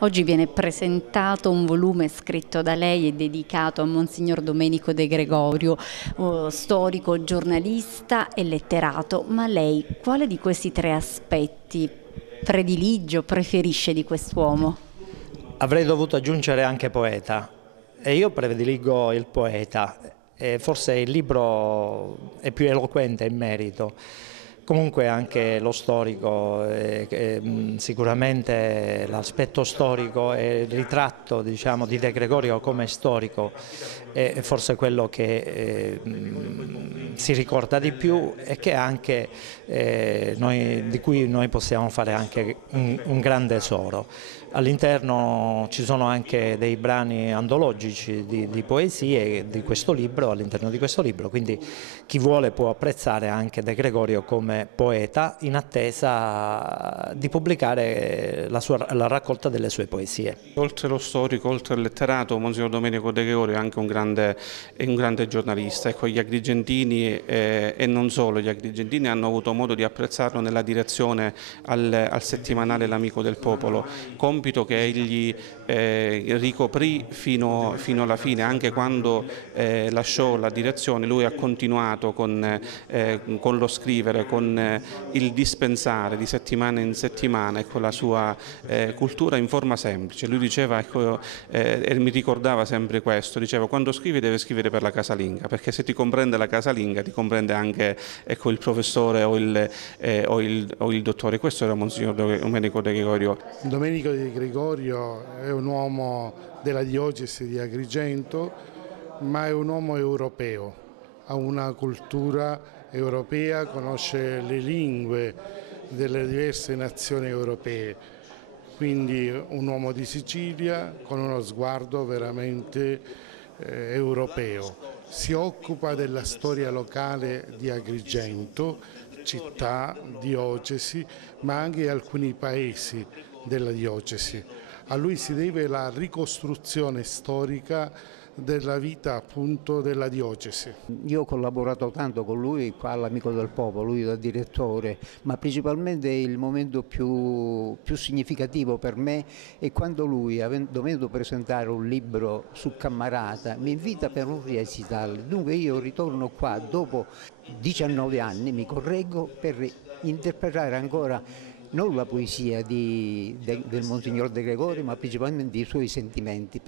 Oggi viene presentato un volume scritto da lei e dedicato a Monsignor Domenico De Gregorio, storico, giornalista e letterato. Ma lei quale di questi tre aspetti predilige o preferisce di quest'uomo? Avrei dovuto aggiungere anche poeta e io prediligo il poeta e forse il libro è più eloquente in merito. Comunque anche lo storico, sicuramente l'aspetto storico e il ritratto, diciamo, di De Gregorio come storico è forse quello che si ricorda di più e che anche, di cui noi possiamo fare anche un grande tesoro. All'interno ci sono anche dei brani antologici di poesie di questo libro, all'interno di questo libro, quindi chi vuole può apprezzare anche De Gregorio come poeta in attesa di pubblicare la raccolta delle sue poesie. Oltre lo storico, oltre il letterato, Monsignor Domenico De Gregorio è anche è un grande giornalista. Ecco, gli agrigentini e non solo, gli agrigentini hanno avuto modo di apprezzarlo nella direzione al settimanale L'Amico del Popolo, compito che egli ricoprì fino alla fine, anche quando lasciò la direzione. Lui ha continuato con lo scrivere, con il dispensare di settimana in settimana, ecco, la sua cultura in forma semplice. Lui diceva, ecco, e mi ricordava sempre questo, diceva: quando scrivi deve scrivere per la casalinga, perché se ti comprende la casalinga ti comprende anche, ecco, il professore o il dottore. Questo era Monsignor Domenico De Gregorio. Domenico De Gregorio è un uomo della diocesi di Agrigento, ma è un uomo europeo, ha una cultura europea, conosce le lingue delle diverse nazioni europee, quindi un uomo di Sicilia con uno sguardo veramente europeo. Si occupa della storia locale di Agrigento, città, diocesi, ma anche di alcuni paesi della diocesi. A lui si deve la ricostruzione storica della vita appunto della diocesi. Io ho collaborato tanto con lui qua all'Amico del Popolo, lui da direttore, ma principalmente il momento più significativo per me è quando lui, dovendo presentare un libro su Cammarata, mi invita per un recital. Dunque io ritorno qua dopo 19 anni, mi correggo, per interpretare ancora non la poesia del Monsignor De Gregorio, ma principalmente i suoi sentimenti,